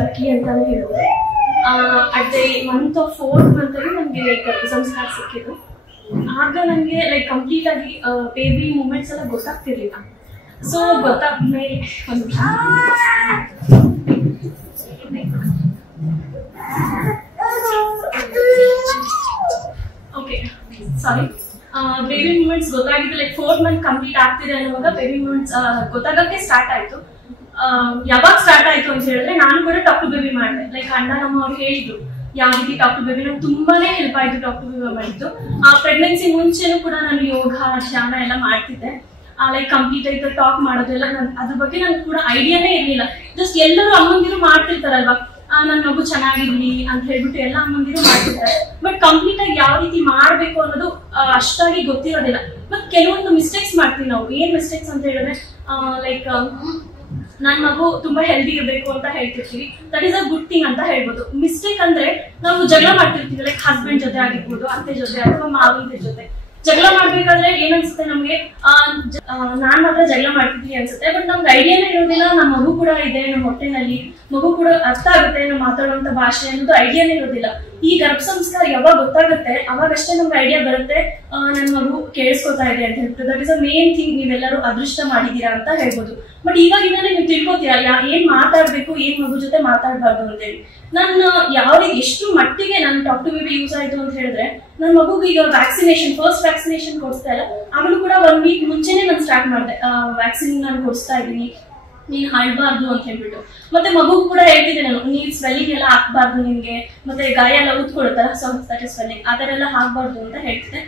Lucky ಅಂತಾನೆ ಹೇಳ್ಬೋದು. At the month of 4th month ಅಲ್ಲಿ ನನಗೆ ಗರ್ಭ ಸಂಸ್ಕಾರ ಸಿಕ್ಕಿದ್ದು. ಆಗ ನನಗೆ ಲೈಕ್ ಕಂಪ್ಲೀಟ್ ಆಗಿ ಬೇಬಿ ಮೂಮೆಂಟ್ಸ್ ಎಲ್ಲ ಗೊತ್ತಾಗ್ತಿರ್ಲಿಲ್ಲ. ಸೊ ಗೊತ್ತಾದ್ಮೇಲೆ ಓಕೆ ಸಾರಿ ಬೇಬಿ ಮೂಮೆಂಟ್ಸ್ ಗೊತ್ತಾಗಿದ್ದು ಲೈಕ್ 4th month ಕಂಪ್ಲೀಟ್ ಆಗ್ತಿದೆ ಅನ್ನುವಾಗ ಬೇಬಿ ಮೂಮೆಂಟ್ಸ್ ಗೊತ್ತಾಗಕ್ಕೆ ಸ್ಟಾರ್ಟ್ ಆಯ್ತು. ಯಾವಾಗ ಸ್ಟಾರ್ಟ್ ಆಯ್ತು ಅಂತ ಹೇಳಿದ್ರೆ ನಾನು ಕೂಡ ಟಾಕ್ ಟು ಬೇಬಿ ಮಾಡಿದೆ. ಲೈಕ್ ಅಣ್ಣ ನಮ್ಮ ಅವ್ರು ಹೇಳಿದ್ರು ಯಾವ ರೀತಿ ಟಾಕ್ ಟು ಬೇಬಿ, ನಂಗೆ ತುಂಬಾನೇ ಹೆಲ್ಪ್ ಆಯ್ತು ಟಾಕ್ ಟು ಬೇಬಿ ಮಾಡಿದ್ದು. ಪ್ರೆಗ್ನೆನ್ಸಿ ಮುಂಚೆನೂ ಕೂಡ ನಾನು ಯೋಗ ಧ್ಯಾನ ಎಲ್ಲ ಮಾಡ್ತಿದ್ದೆ. ಲೈಕ್ ಕಂಪ್ಲೀಟ್ ಆಯ್ತು ಟಾಕ್ ಮಾಡೋದೆಲ್ಲ ಅದ್ರ ಬಗ್ಗೆ ನನ್ಗೆ ಕೂಡ ಐಡಿಯಾನೇ ಇರ್ಲಿಲ್ಲ. ಜಸ್ಟ್ ಎಲ್ಲರೂ ಅಮ್ಮಂದಿರು ಮಾಡ್ತಿರ್ತಾರಲ್ವಾ, ನನ್ನ ಮಗು ಚೆನ್ನಾಗಿರ್ಲಿ ಅಂತ ಹೇಳ್ಬಿಟ್ಟು ಎಲ್ಲ ಅಮ್ಮಂದಿರು ಮಾಡ್ತಿರ್ತಾರೆ. ಬಟ್ ಕಂಪ್ಲೀಟ್ ಆಗಿ ಯಾವ ರೀತಿ ಮಾಡ್ಬೇಕು ಅನ್ನೋದು ಅಷ್ಟಾಗಿ ಗೊತ್ತಿರೋದಿಲ್ಲ. ಬಟ್ ಕೆಲವೊಂದು ಮಿಸ್ಟೇಕ್ಸ್ ಮಾಡ್ತೀವಿ ನಾವು. ಏನ್ ಮಿಸ್ಟೇಕ್ಸ್ ಅಂತ ಹೇಳಿದ್ರೆ ಲೈಕ್ ನನ್ನ ಮಗು ತುಂಬಾ ಹೆಲ್ದಿ ಇರಬೇಕು ಅಂತ ಹೇಳ್ತಿರ್ತೀವಿ. That is a good thing ಅಂತ ಹೇಳ್ಬೋದು. ಮಿಸ್ಟೇಕ್ ಅಂದ್ರೆ ನಾವು ಜಗಳ ಮಾಡ್ತಿರ್ತೀವಿ, ಲೈಕ್ ಹಸ್ಬೆಂಡ್ ಜೊತೆ ಆಗಿರ್ಬೋದು, ಅತ್ತೆ ಜೊತೆ ಅಥವಾ ಮಾವಂದಿರ ಜೊತೆ. ಜಗಳ ಮಾಡ್ಬೇಕಾದ್ರೆ ಏನ್ ಅನ್ಸುತ್ತೆ ನಮ್ಗೆ, ನಾನ್ ಮಾತ್ರ ಜಗಳ ಮಾಡ್ತಿದ್ದೀನಿ ಅನ್ಸುತ್ತೆ. ಬಟ್ ನಮ್ಗೆ ಐಡಿಯಾನೇ ಇರೋದಿಲ್ಲ ನಮ್ಮ ಮಗು ಕೂಡ ಇದೆ ನಮ್ಮ ಹೊಟ್ಟೆನಲ್ಲಿ, ಮಗು ಕೂಡ ಅರ್ಥ ಆಗುತ್ತೆ ನಾವು ಮಾತಾಡುವಂತ ಭಾಷೆ ಅನ್ನೋದು ಐಡಿಯಾನೇ ಇರೋದಿಲ್ಲ. ಈ ಗರ್ಭ ಸಂಸ್ಕಾರ ಯಾವಾಗ ಗೊತ್ತಾಗುತ್ತೆ ಅವಾಗಷ್ಟೇ ನಮ್ಗೆ ಐಡಿಯಾ ಬರುತ್ತೆ ನನ್ನ ಮಗು ಕೇಳಿಸ್ಕೊತಾ ಇದೆ ಅಂತ ಹೇಳ್ಬಿಟ್ಟು. That is a main thing. ನೀವೆಲ್ಲರೂ ಅದೃಷ್ಟ ಮಾಡಿದೀರಾ ಅಂತ ಹೇಳ್ಬೋದು. ಬಟ್ ಇವಾಗಿಂದಾನೆ ನೀವು ತಿಳ್ಕೊತೀರಾ ಏನ್ ಮಾತಾಡ್ಬೇಕು, ಏನ್ ಮಗು ಜೊತೆ ಮಾತಾಡ್ಬಾರ್ದು ಅಂತೇಳಿ. ನಾನು ಎಷ್ಟು ಮಟ್ಟಿಗೆ ನನ್ನ ಟಾಕ್ ಟು ಬೇಬಿ ಯೂಸ್ ಆಯ್ತು ಅಂತ ಹೇಳಿದ್ರೆ, ನನ್ನ ಮಗುಗೆ ಈಗ ವ್ಯಾಕ್ಸಿನೇಷನ್ ಫಸ್ಟ್ ವ್ಯಾಕ್ಸಿನೇಷನ್ ಕೊಡಿಸ್ತಾ ಇಲ್ಲ, ಆಗಲೂ ಕೂಡ 1 week ಮುಂಚೆನೆ ನಾನು ಸ್ಟಾರ್ಟ್ ಮಾಡಿದೆ. ವ್ಯಾಕ್ಸಿನ್ ನಾನು ಕೊಡಿಸ್ತಾ ಇದ್ದೀನಿ, ನೀನ್ ಹಾಳ್ಬಾರ್ದು ಅಂತ ಹೇಳ್ಬಿಟ್ಟು. ಮತ್ತೆ ಮಗು ಕೂಡ ಹೇಳ್ತಿದ್ದೆ ನಾನು, ನೀನ್ ಸ್ವೆಲ್ಲಿಂಗ್ ಎಲ್ಲ ಹಾಕ್ಬಾರ್ದು, ನಿನ್ಗೆ ಮತ್ತೆ ಗಾಯ ಎಲ್ಲ ಊದ್ಕೊಡುತ್ತಲ್ಲ, ಸೊ ದಟ್ ಇಸ್ ಸ್ವೆಲ್ಲಿಂಗ್, ಆ ತರ ಎಲ್ಲ ಹಾಕ್ಬಾರ್ದು ಅಂತ ಹೇಳ್ತಿದ್ದೆ.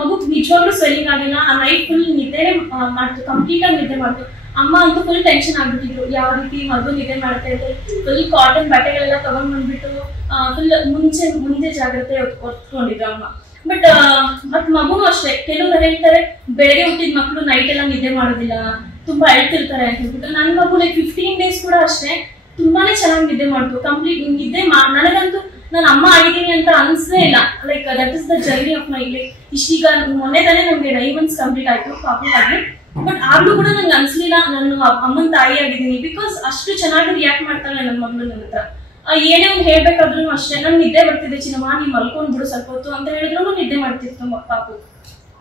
ಮಗು ನಿಜವಾಗ್ಲೂ ಸ್ವೆಲ್ಲಿಂಗ್ ಆಗಿಲ್ಲ. ಆ ನೈಟ್ ಫುಲ್ ನಿದ್ದೆನೆ ಮಾಡ್ತು, ಕಂಪ್ಲೀಟ್ ಆಗಿ ನಿದ್ದೆ ಮಾಡ್ತು. ಅಮ್ಮ ಅಂತೂ ಫುಲ್ ಟೆನ್ಷನ್ ಆಗ್ಬಿಟ್ಟಿದ್ರು, ಯಾವ ರೀತಿ ಮಗು ನಿದ್ದೆ ಮಾಡ್ತಾ ಇದ್ರು. ಫುಲ್ ಕಾಟನ್ ಬಟ್ಟೆಗಳೆಲ್ಲ ತಗೊಂಡ್ ಬಂದ್ಬಿಟ್ಟು ಫುಲ್ ಮುಂದೆ ಜಾಗ್ರತೆ ಹೊತ್ಕೊಂಡಿದ್ರು ಅಮ್ಮ. ಬಟ್ ಮಗುನು ಅಷ್ಟೇ, ಕೆಲವರು ಹೇಳ್ತಾರೆ ಬೆಳಗ್ಗೆ ಹುಟ್ಟಿದ ಮಕ್ಕಳು ನೈಟ್ ಎಲ್ಲ ನಿದ್ದೆ ಮಾಡೋದಿಲ್ಲ, ತುಂಬಾ ಅಳ್ತಿರ್ತಾರೆ ಅಂತ ಹೇಳ್ಬಿಟ್ಟು. ನನ್ನ ಮಗು ಲೈಕ್ 15 days ಕೂಡ ಅಷ್ಟೇ ತುಂಬಾನೇ ಚೆನ್ನಾಗಿ ನಿದ್ದೆ ಮಾಡ್ತು. ಕಂಪ್ಲೀಟ್ ನಿದ್ದೆ ನನಗಂತೂ ನಾನು ಅಮ್ಮ ಆಗಿದ್ದೀನಿ ಅಂತ ಅನ್ಸಲೇ ಇಲ್ಲ. Like that is the journey of my life. ಇಷ್ಟೀಗ ಮೊನ್ನೆ ತಾನೇ ನಮ್ಗೆ 9 months ಕಂಪ್ಲೀಟ್ ಆಯ್ತು ಪಾಪುಗಾಗಿ. ಬಟ್ ಆಗ್ಲೂ ಕೂಡ ನಂಗೆ ಅನ್ಸ್ಲಿಲ್ಲ ನಾನು ಅಮ್ಮನ ತಾಯಿ ಆಗಿದ್ದೀನಿ. ಬಿಕಾಸ್ ಅಷ್ಟು ಚೆನ್ನಾಗಿ ರಿಯಾಕ್ಟ್ ಮಾಡ್ತಾಳೆ ನನ್ನ ಮಗಳು ನನ್ನ ಹತ್ರ. ಏನೇ ಒಂದು ಹೇಳ್ಬೇಕಾದ್ರೂ ಅಷ್ಟೇ, ನನ್ ನಿದ್ದೆ ಬರ್ತಿದೆ ಚಿನ್ನಮ್ಮ ನೀನ್ ಮಲ್ಕೊಂಡ್ ಬಿಡು ಸ್ವಲ್ಪ ಹೊತ್ತು ಅಂತ ಹೇಳಿದ್ರು ನಿದ್ದೆ ಮಾಡ್ತಿತ್ತು ಪಾಪು.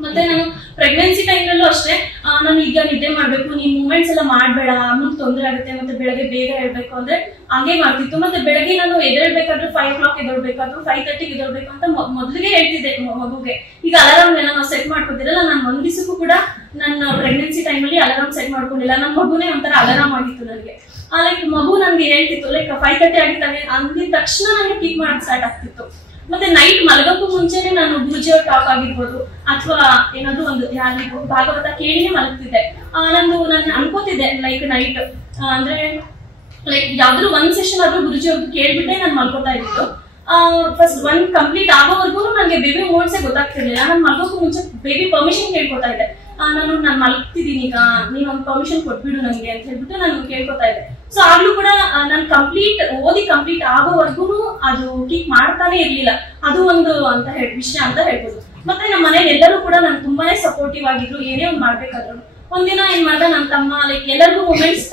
ಮತ್ತೆ ನಾನು ಪ್ರೆಗ್ನೆನ್ಸಿ ಟೈಮ್ನಲ್ಲೂ ಅಷ್ಟೇ, ನಾನು ಈಗ ನಿದ್ದೆ ಮಾಡ್ಬೇಕು, ನೀನ್ ಮೂಮೆಂಟ್ಸ್ ಎಲ್ಲ ಮಾಡ್ಬೇಡ, ಅಮ್ಮನ್ ತೊಂದರೆ ಆಗುತ್ತೆ, ಮತ್ತೆ ಬೆಳಗ್ಗೆ ಬೇಗ ಹೇಳ್ಬೇಕು ಅಂದ್ರೆ ಹಂಗೆ ಮಾಡ್ತಿತ್ತು. ಮತ್ತೆ ಬೆಳಗ್ಗೆ ನಾನು ಎದ್ದೇಳ್ಬೇಕಾದ್ರೂ 5 o'clock ಎದ್ದೇಳ್ಬೇಕಾದ್ರೂ 5:30 ಎದ್ದೇಳ್ಬೇಕು ಅಂತ ಮೊದಲಿಗೆ ಹೇಳ್ತಿದ್ದೆ ಮಗುಗೆ. ಈಗ ಅಲಾರಾಮ್ ಎಲ್ಲ ನಾವು ಸೆಟ್ ಮಾಡ್ಕೊತಿರಲ್ಲ, ನಾನು ಒಂದ್ ದಿವಸಕ್ಕೂ ಕೂಡ ನನ್ನ ಪ್ರೆಗ್ನೆನ್ಸಿ ಟೈಮಲ್ಲಿ ಅಲಾರಾಮ್ ಸೆಟ್ ಮಾಡ್ಕೊಂಡಿಲ್ಲ. ನನ್ನ ಮಗುನೇ ಒಂಥರ ಅಲಾರಾಮ್ ಆಗಿತ್ತು ನನಗೆ. ಲೈಕ್ ಮಗು ನನ್ಗೆ ಹೇಳ್ತಿತ್ತು, ಲೈಕ್ 5:30 ಆಗಿತ್ತಾನೆ ಅಂದಿದ ತಕ್ಷಣ ನನಗೆ ಕೀಪ್ ಮಾಡಕ್ ಸ್ಟಾರ್ಟ್ ಆಗ್ತಿತ್ತು. ಮತ್ತೆ ನೈಟ್ ಮಲಗಕ್ಕೂ ಮುಂಚೆನೆ ನಾನು ಗುರುಜಿಯವ್ರ ಟಾಕ್ ಆಗಿರ್ಬೋದು ಅಥವಾ ಏನಾದ್ರು ಒಂದು ಯಾರಿಗೂ ಭಾಗವತ ಕೇಳಿನೇ ಮಲಗ್ತಿದ್ದೆ. ನಾನು ಅನ್ಕೋತಿದ್ದೆ ಲೈಕ್ ನೈಟ್ ಅಂದ್ರೆ ಲೈಕ್ ಯಾವ್ದಾದ್ರು 1 session ಆದ್ರೂ ಗುರುಜಿಯವ್ರದ್ದು ಕೇಳ್ಬಿಟ್ಟೆ ನಾನು ಮಲ್ಕೋತಾ ಇದ್ದು. ಫಸ್ಟ್ 1 ಕಂಪ್ಲೀಟ್ ಆಗೋವರೆಗೂ ನನಗೆ ಬೇಬಿ ಮೂಮೆಂಟ್ಸೇ ಗೊತ್ತಾಗ್ತಿರ್ಲಿಲ್ಲ. ನಾನು ಮಲ್ಗೋಕ್ಕೂ ಮುಂಚೆ ಬೇಬಿ ಪರ್ಮಿಷನ್ ಕೇಳ್ಕೊತಾ ಇದ್ದೆ. ನಾನು ಮಲಗ್ತಿದ್ದೀನಿ, ಈಗ ನೀನ್ ಒಂದು ಪರ್ಮಿಷನ್ ಕೊಟ್ಬಿಡು ನನಗೆ ಅಂತ ಹೇಳ್ಬಿಟ್ಟು ನಾನು ಕೇಳ್ಕೊತಾ ಇದ್ದೆ. ಸೊ ಆಗ್ಲೂ ಕೂಡ ನಾನು ಓದಿ ಕಂಪ್ಲೀಟ್ ಆಗೋವರೆಗೂ ಅದು ಕೀಪ್ ಮಾಡ್ತಾನೆ ಇರ್ಲಿಲ್ಲ. ಅದು ಒಂದು ವಿಷಯ ಅಂತ ಹೇಳ್ಬೋದು. ಮತ್ತೆ ನಮ್ಮ ಮನೇಲಿ ಎಲ್ಲರೂ ಕೂಡ ನನ್ ತುಂಬಾನೇ ಸಪೋರ್ಟಿವ್ ಆಗಿದ್ರು. ಏನೇ ಒಂದು ಮಾಡ್ಬೇಕಾದ್ರು ಒಂದಿನ ಏನ್ ಮಾಡ್ದೆ, ನನ್ನ ತಮ್ಮ ಲೈಕ್ ಎಲ್ಲರಿಗೂ ಮೂಮೆಂಟ್ಸ್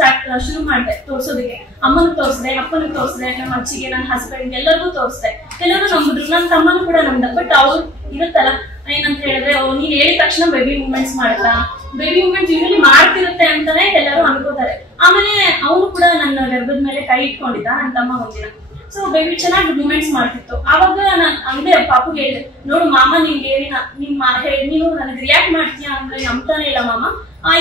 ಶುರು ಮಾಡಿದೆ ತೋರ್ಸೋದಕ್ಕೆ. ಅಮ್ಮನಿಗೆ ತೋರಿಸ್ದೆ, ಅಪ್ಪನಿಗೆ ತೋರಿಸ್ದೆ, ನಮ್ಮ ಅಜ್ಜಿಗೆ, ನನ್ನ ಹಸ್ಬೆಂಡ್ ಎಲ್ಲರಿಗೂ ತೋರಿಸ್ದೆ. ಎಲ್ಲರೂ ನಂಬಿದ್ರು, ನನ್ನ ತಮ್ಮನೂ ಕೂಡ ನಂಬ್ದ. ಬಟ್ ಅವ್ರು ಇರುತ್ತಲ್ಲ ಏನಂತ ಹೇಳಿದ್ರೆ, ನೀನ್ ಹೇಳಿದ ತಕ್ಷಣ ಬೇಬಿ ಮೂಮೆಂಟ್ಸ್ ಮಾಡ್ತಾ, ಬೇಬಿ ಮೂಮೆಂಟ್ಸ್ ಯೂಶಲಿ ಮಾಡ್ತಿರುತ್ತೆ ಅಂತಾನೆ ಎಲ್ಲರೂ ಅನ್ಕೋತಾರೆ. ಆಮೇಲೆ ಅವನು ಕೂಡ ನನ್ನ ಗರ್ಭದ ಮೇಲೆ ಕೈ ಇಟ್ಕೊಂಡಿದ್ದ ನನ್ನ ತಮ್ಮ ಒಂದಿನ. ಸೊ ಬೇಬಿ ಚೆನ್ನಾಗಿ ಮೂಮೆಂಟ್ಸ್ ಮಾಡ್ತಿತ್ತು. ಆವಾಗ ನಾನು ಅಂದೆ ಪಾಪುಗೆ ಹೇಳಿದೆ, ನೋಡು ಮಾಮ ನಿನ್ಗೆ ನೀನು ನನಗೆ ರಿಯಾಕ್ಟ್ ಮಾಡ್ತೀಯಾ ಅಂದ್ರೆ ನಂಬ್ತಾನೆ ಇಲ್ಲ ಮಾಮ,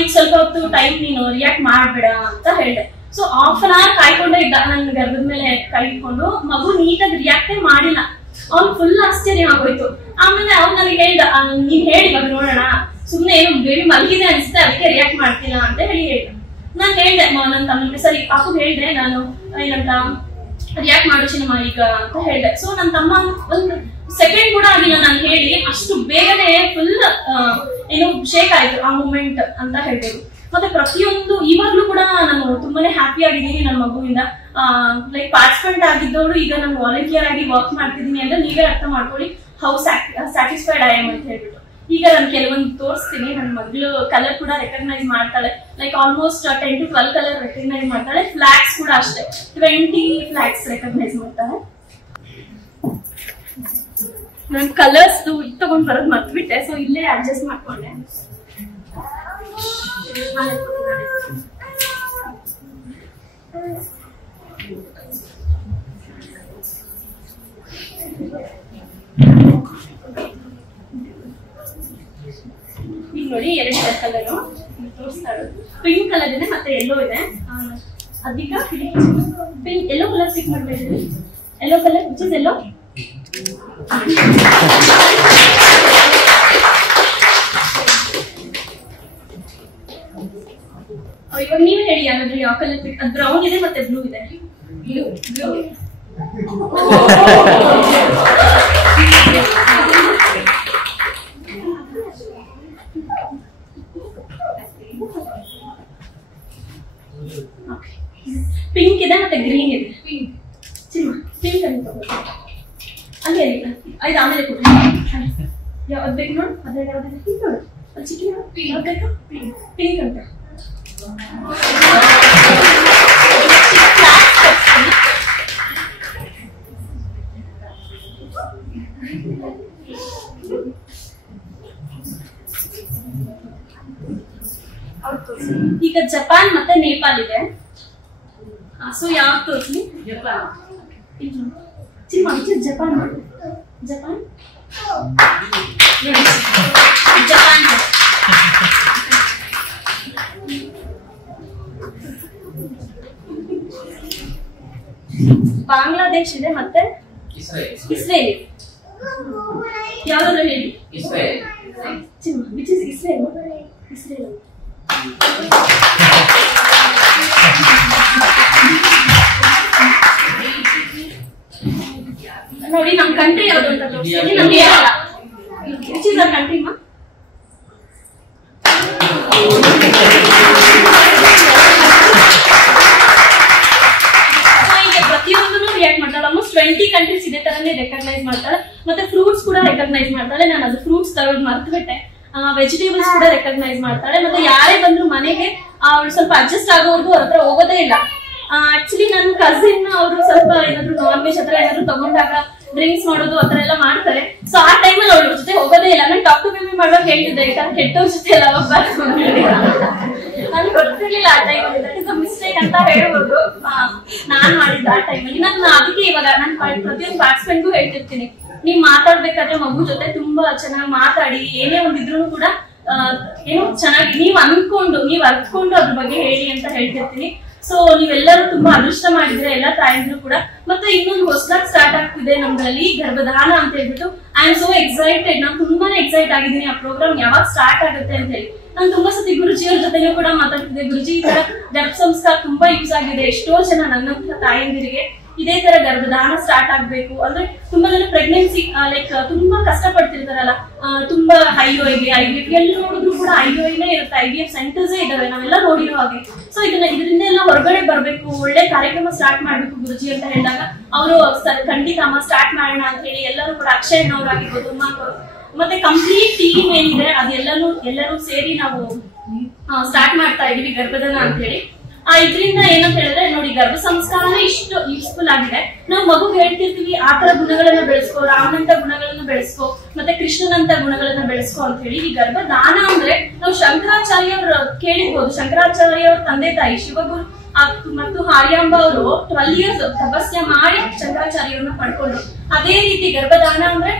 ಈಗ ಸ್ವಲ್ಪ ಹೊತ್ತು ಟೈಮ್ ನೀನು ರಿಯಾಕ್ಟ್ ಮಾಡ್ಬೇಡ ಅಂತ ಹೇಳಿದೆ. ಸೊ 1/2 hour ಕಾಯ್ಕೊಂಡೇ ಇದ್ದ ನನ್ನ ಗರ್ಭದ ಮೇಲೆ ಕೈ ಇಟ್ಕೊಂಡು. ಮಗು ನೀಟಾಗಿ ರಿಯಾಕ್ಟೇ ಮಾಡಿಲ್ಲ. ಅವ್ನು ಫುಲ್ ಆಶ್ಚರ್ಯ ಆಗೋಯ್ತು. ಆಮೇಲೆ ಅವ್ನು ನನಗೆ ಹೇಳ್ದ, ನೀನ್ ಹೇಳಿ ಇವಾಗ ನೋಡೋಣ, ಸುಮ್ನೆ ಏನು ಬೇಬಿ ಮಲಗಿದೆ ಅನ್ಸುತ್ತೆ ಅದಕ್ಕೆ ರಿಯಾಕ್ಟ್ ಮಾಡ್ತಿಲ್ಲ ಅಂತ ಹೇಳ್ದ. ನಾನ್ ಹೇಳ್ದೆ ನನ್ನ ತಮ್ಮನಿಗೆ, ಸರಿ ಪಾಪುಗೆ ಹೇಳ್ದೆ ನಾನು ಏನಂತ ರಿಯಾಕ್ಟ್ ಮಾಡು ಚಿನ್ನಮ್ಮ ಈಗ ಅಂತ ಹೇಳ್ದೆ. ಸೊ ನನ್ನ ತಮ್ಮ 1 second ಕೂಡ ಆಗಿಲ್ಲ ನಾನು ಹೇಳಿ, ಅಷ್ಟು ಬೇಗನೆ ಫುಲ್ ಏನು ಶೇಕ್ ಆಯ್ತು ಆ ಮೂಮೆಂಟ್ ಅಂತ ಹೇಳ್ಬೋದು. ಮತ್ತೆ ಪ್ರತಿಯೊಂದು ಇವಾಗ್ಲೂ ಕೂಡ ನಾನು ತುಂಬಾನೇ ಹ್ಯಾಪಿ ಆಗಿದ್ದೀನಿ ನನ್ನ ಮಗುವಿಂದ. ಲೈಕ್ ಪಾರ್ಟಿಸಿಪೆಂಟ್ ಆಗಿದ್ದವಳು ಈಗ ನಾನು ವಾಲಂಟಿಯರ್ ಆಗಿ ವರ್ಕ್ ಮಾಡ್ತಿದ್ದೀನಿ ಅಂದ್ರೆ ನೀವೇ ಅರ್ಥ ಮಾಡ್ಕೊಳ್ಳಿ ಹೌ ಸ್ಯಾಟಿಸ್ಫೈಡ್ ಐ ಆಮ್ ಅಂತ ಹೇಳ್ಬಿಟ್ಟು. ಈಗ ನಾನು ಕೆಲವೊಂದು ತೋರಿಸ್ತೀನಿ. ನನ್ನ ಮಗಳು ಕಲರ್ ಕೂಡ ರೆಕಗ್ನೈಸ್ ಮಾಡ್ತಾಳೆ. Like almost 10 to 12 colour recognise ಮಾಡ್ತಾಳೆ. ಫ್ಲಾಗ್ಸ್ ಕೂಡ ಅಷ್ಟೇ 20 ಫ್ಲಾಗ್ಸ್ ರೆಕಗ್ನೈಸ್ ಮಾಡ್ತಾಳೆ. ನಾನು ಕಲರ್ಸ್ ತಗೊಂಡ್ ಬರೋದು ಮರ್ತ್ಬಿಟ್ಟೆ, ಸೊ ಇಲ್ಲೇ ಅಡ್ಜಸ್ಟ್ ಮಾಡ್ಕೊಂಡೆ. ಈಗ ನೋಡಿ 2 ಕಲರ್ ತೋರಿಸ್ತಾ ಇರೋದು. ಪಿಂಕ್ ಕಲರ್ ಇದೆ ಮತ್ತೆ ಯೆಲ್ಲೋ ಇದೆ. ಅದೀಗ ಪಿಂಕ್ ಯೆಲ್ಲೋ ಕಲರ್ ಪಿಕ್ ಮಾಡ್ತಾ yellow colour which is yellow. ಇವಾಗ ನೀವು ಹೇಳಿ ಯಾರಾದ್ರೂ ಯಾವ ಕಲರ್ ಪಿಕ್. ಅದು ಬ್ರೌನ್ ಇದೆ ಮತ್ತೆ ಬ್ಲೂ ಇದೆ. ಬ್ಲೂ ಪಿಂಕ್ ಇದೆ ಮತ್ತೆ ಗ್ರೀನ್ ಇದೆ. ಪಿಂಕ್ ಅಂತ ಅಲ್ಲೇ ಐದು ಆಮೇಲೆ ಕೊಡಿ. ಯಾವ್ದು ಬೇಕು ನೋಡಿ. ಅದ್ರ ಯಾವ್ದಿದೆ ಪಿಂಕ್ ನೋಡು. ಅದು ಚಿಕ್ಕಿ ಯಾವ್ದು ಬೇಕು ಪಿಂಕ್ ಅಂತ. ಈಗ ಜಪಾನ್ ಮತ್ತೆ ನೇಪಾಲ್ ಇದೆ. ಸೊ ಯಾವ್ದು ತೋರಿಸ್ಲಿ. Japan Japan Japan Japan Bangladesh ಇದೆ ಮತ್ತೆ ಇಸ್ರೇಲ್. ಯಾವ್ದಾದ್ರು ಹೇಳಿ. Which is Israel. ಇಸ್ರೇಲ್ ನೋಡಿ ನಮ್ ಕಂಟ್ರಿ ಯಾವ್ದು ಅಂತ ತೋರಿಸ್ತೀನಿ. ನಮ್ಗೆ ಹೇಳಲ್ಲ. ವಿಚ್ ಇಸ್ ಅವರ್ ಕಂಟ್ರಿ ಮಾ. ಪ್ರತಿಯೊಂದನ್ನು ರಿಯಾಕ್ಟ್ ಮಾಡ್ತಾಳೆ. ಆಲ್ಮೋಸ್ಟ್ 20 ಕಂಟ್ರೀಸ್ ಇದೇ ತರನೇ ರೆಕಗ್ನೈಸ್ ಮಾಡ್ತಾಳೆ. ಮತ್ತೆ ಫ್ರೂಟ್ಸ್ ಕೂಡ ರೆಕಗ್ನೈಸ್ ಮಾಡ್ತಾಳೆ. ನಾನು ಅದು ಫ್ರೂಟ್ಸ್ ತರೋದು ಮರ್ತ್ಬಿಟ್ಟೆ. ವೆಜಿಟೇಬಲ್ಸ್ ಕೂಡ ರೆಕಗ್ನೈಸ್ ಮಾಡ್ತಾಳೆ. ಮತ್ತೆ ಯಾರೇ ಬಂದ್ರು ಮನೆಗೆ ಅವ್ರು ಸ್ವಲ್ಪ ಅಡ್ಜಸ್ಟ್ ಆಗೋವರೆಗೂ ಅವ್ರ ಹತ್ರ ಹೋಗೋದೇ ಇಲ್ಲ. ಆಕ್ಚುಲಿ ನನ್ನ ಕಸಿನ್ ಅವರು ಸ್ವಲ್ಪ ಏನಾದ್ರು ನಾನ್ ವೆಜ್ ಹತ್ರ ಏನಾದ್ರು ತಗೊಂಡಾಗ ಡ್ರಿಂಕ್ಸ್ ಮಾಡೋದು ಆತರ ಎಲ್ಲ ಮಾಡ್ತಾರೆ. ಸೊ ಆ ಟೈಮಲ್ಲಿ ಅವ್ರ ಜೊತೆ ಹೋಗೋದೇ ಇಲ್ಲ. ನಾನು ಟಾಕ್ ಟು ಬೇಬಿ ಮಾಡುವಾಗ ಹೇಳ್ತಿದ್ದೆ ಈಗ ಕೆಟ್ಟವ್ರ ಜೊತೆ ಎಲ್ಲ ಹೋಗ್ಬಾರ್ದು ಅಂತ ಹೇಳಿ. ನನ್ಗೆ ಗೊತ್ತಿರ್ಲಿಲ್ಲ ಆ ಟೈಮಲ್ಲಿ. ದಟ್ ಇಸ್ ಅ ಮಿಸ್ಟೇಕ್ ಅಂತ ಹೇಳ್ಬೋದು ನಾನ್ ಮಾಡಿದ್ದ ಆ ಟೈಮಲ್ಲಿ. ನಾನು ಅದಕ್ಕೆ ಇವಾಗ ನಾನು ಪ್ರತಿಯೊಂದು ಪಾರ್ಟಿಸಿಪೆಂಟ್ಗೂ ಹೇಳ್ತಿರ್ತೀನಿ, ನೀವ್ ಮಾತಾಡ್ಬೇಕಾದ್ರೆ ಮಗು ಜೊತೆ ತುಂಬಾ ಚೆನ್ನಾಗಿ ಮಾತಾಡಿ. ಏನೇ ಒಂದಿದ್ರು ಕೂಡ ಏನೋ ಚೆನ್ನಾಗಿ ನೀವ್ ಅನ್ಕೊಂಡು ನೀವ್ ಅರ್ತ್ಕೊಂಡು ಅದ್ರ ಬಗ್ಗೆ ಹೇಳಿ ಅಂತ ಹೇಳ್ತಿರ್ತೀನಿ. ಸೊ ನೀವೆಲ್ಲರೂ ತುಂಬಾ ಅದೃಷ್ಟ ಮಾಡಿದ್ರೆ ಎಲ್ಲ ತಾಯಂದ್ರು ಕೂಡ. ಮತ್ತೆ ಇನ್ನೊಂದು ಹೊಸದಾಗಿ ಸ್ಟಾರ್ಟ್ ಆಗ್ತಿದೆ ನಮ್ದ್ರಲ್ಲಿ ಗರ್ಭಧಾನ ಅಂತ ಹೇಳ್ಬಿಟ್ಟು. I am so excited. ನಾನು ತುಂಬಾನೇ ಎಕ್ಸೈಟ್ ಆಗಿದ್ದೀನಿ ಆ ಪ್ರೋಗ್ರಾಮ್ ಯಾವಾಗ ಸ್ಟಾರ್ಟ್ ಆಗುತ್ತೆ ಅಂತ ಹೇಳಿ. ನಾನು ತುಂಬಾ ಸತಿ ಗುರುಜಿಯವ್ರ ಜೊತೆನೂ ಕೂಡ ಮಾತಾಡ್ತಿದ್ದೆ. ಗುರುಜಿ ಈ ತರ ಗರ್ಭ ಸಂಸ್ಕಾರ ತುಂಬಾ ಯೂಸ್ ಆಗಿದೆ. ಎಷ್ಟೋ ಜನ ನನ್ನಂತ ತಾಯಂದಿರಿಗೆ ಇದೇ ತರ ಗರ್ಭಧಾನ ಸ್ಟಾರ್ಟ್ ಆಗ್ಬೇಕು ಅಂದ್ರೆ ತುಂಬಾ ಜನ ಪ್ರೆಗ್ನೆನ್ಸಿ ಲೈಕ್ ತುಂಬಾ ಕಷ್ಟ ಪಡ್ತಿರ್ತಾರಲ್ಲ. ತುಂಬಾ IOI ಎಲ್ಲಿ ನೋಡಿದ್ರು ಕೂಡ IOIನೇ ಇರುತ್ತೆ. IVF ಸೆಂಟರ್ಸ್ ಇದಾವೆ ನಾವೆಲ್ಲ ನೋಡಿರೋ ಹಾಗೆ. ಸೊ ಇದರಿಂದ ಎಲ್ಲ ಹೊರಗಡೆ ಬರ್ಬೇಕು, ಒಳ್ಳೆ ಕಾರ್ಯಕ್ರಮ ಸ್ಟಾರ್ಟ್ ಮಾಡ್ಬೇಕು ಗುರುಜಿ ಅಂತ ಹೇಳಿದಾಗ ಅವರು ಖಂಡಿತ ಅಮ್ಮ ಸ್ಟಾರ್ಟ್ ಮಾಡೋಣ ಅಂತ ಹೇಳಿ ಎಲ್ಲರೂ ಕೂಡ ಅಕ್ಷಯಣ್ಣವ್ರಾಗಿರ್ಬೋದು ಮತ್ತೆ ಕಂಪ್ಲೀಟ್ ಟೀಮ್ ಏನಿದೆ ಎಲ್ಲರೂ ಸೇರಿ ನಾವು ಸ್ಟಾರ್ಟ್ ಮಾಡ್ತಾ ಇದೀವಿ ಗರ್ಭಧಾನ ಅಂತ ಹೇಳಿ. ಇದರಿಂದ ಏನಂತ ಹೇಳಿದ್ರೆ ನೋಡಿ ಗರ್ಭ ಸಂಸ್ಕಾರನೇ ಇಷ್ಟು ಯೂಸ್ಫುಲ್ ಆಗಿದೆ. ನಾವು ಮಗು ಹೇಳ್ತಿರ್ತೀವಿ ಆತರ ಗುಣಗಳನ್ನ ಬೆಳೆಸ್ಕೋ, ರಾಮನಂತ ಗುಣಗಳನ್ನ ಬೆಳೆಸ್ಕೋ, ಮತ್ತೆ ಕೃಷ್ಣನಂತ ಗುಣಗಳನ್ನ ಬೆಳೆಸ್ಕೋ ಅಂತ ಹೇಳಿ. ಈ ಗರ್ಭದಾನ ಅಂದ್ರೆ ನಾವು ಶಂಕರಾಚಾರ್ಯ ಅವ್ರ ಕೇಳಿರ್ಬೋದು. ಶಂಕರಾಚಾರ್ಯ ಅವ್ರ ತಂದೆ ತಾಯಿ ಶಿವಗುರು ಮತ್ತು ಹಾರ್ಯಾಂಬ ಅವರು 12 years ತಪಸ್ಯ ಮಾಡಿ ಶಂಕರಾಚಾರ್ಯರನ್ನ ಪಡ್ಕೊಂಡ್ರು. ಅದೇ ರೀತಿ ಗರ್ಭದಾನ ಅಂದ್ರೆ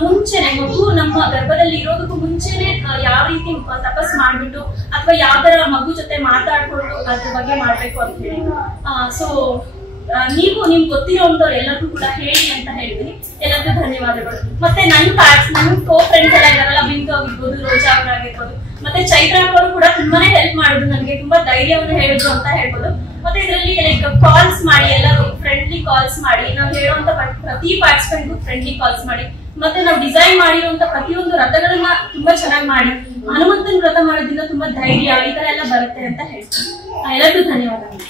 ಮುಂಚೆನೆ ಮಗು ನಮ್ಮ ಗರ್ಭದಲ್ಲಿ ಇರೋದಕ್ಕೂ ಮುಂಚೆನೆ ಯಾವ ರೀತಿ ತಪಸ್ ಮಾಡ್ಬಿಟ್ಟು ಅಥವಾ ಯಾವ ತರ ಮಗು ಜೊತೆ ಮಾತಾಡ್ಕೊಂಡು ಅದ್ರ ಬಗ್ಗೆ ಮಾಡ್ಬೇಕು ಅಂತ ಹೇಳಿ. ಸೊ ನೀವು ನಿಮ್ಗೆ ಗೊತ್ತಿರೋಂಥವ್ರು ಎಲ್ಲರಿಗೂ ಕೂಡ ಹೇಳಿ ಅಂತ ಹೇಳ್ತೀನಿ. ಎಲ್ಲರಿಗೂ ಧನ್ಯವಾದಗಳು. ಮತ್ತೆ ನನ್ನ ಕೋ ಫ್ರೆಂಡ್ಸ್ ಎಲ್ಲ ಇದಾರಲ್ಲ, ಬಿಂದು ಆಗಿರ್ಬೋದು, ರೋಜಾ ಅವರಾಗಿರ್ಬೋದು, ಮತ್ತೆ ಚೈತ್ರ ಅವರು ಕೂಡ ತುಂಬಾನೇ ಹೆಲ್ಪ್ ಮಾಡಿದ್ರು ನನಗೆ. ತುಂಬಾ ಧೈರ್ಯವನ್ನು ಹೇಳಿದ್ರು ಅಂತ ಹೇಳ್ಬೋದು. ಮತ್ತೆ ಇದರಲ್ಲಿ ಲೈಕ್ ಕಾಲ್ಸ್ ಮಾಡಿ ಎಲ್ಲರೂ ಫ್ರೆಂಡ್ಲಿ ಕಾಲ್ಸ್ ಮಾಡಿ ನಾವು ಹೇಳುವಂತ ಪ್ರತಿ ಪಾರ್ಟಿಸಿಪೆಂಟ್ಗೂ ಫ್ರೆಂಡ್ಲಿ ಕಾಲ್ಸ್ ಮಾಡಿ ಮತ್ತೆ ನಾವು ಡಿಸೈನ್ ಮಾಡಿರುವಂತ ಪ್ರತಿಯೊಂದು ರಥಗಳನ್ನ ತುಂಬಾ ಚೆನ್ನಾಗಿ ಮಾಡಿ ಹನುಮಂತನ ವ್ರತ ಮಾಡೋದ್ರಿಂದ ತುಂಬಾ ಧೈರ್ಯ ಈ ತರ ಎಲ್ಲ ಬರುತ್ತೆ ಅಂತ ಹೇಳ್ತೀನಿ. ಎಲ್ಲರಿಗೂ ಧನ್ಯವಾದಗಳು.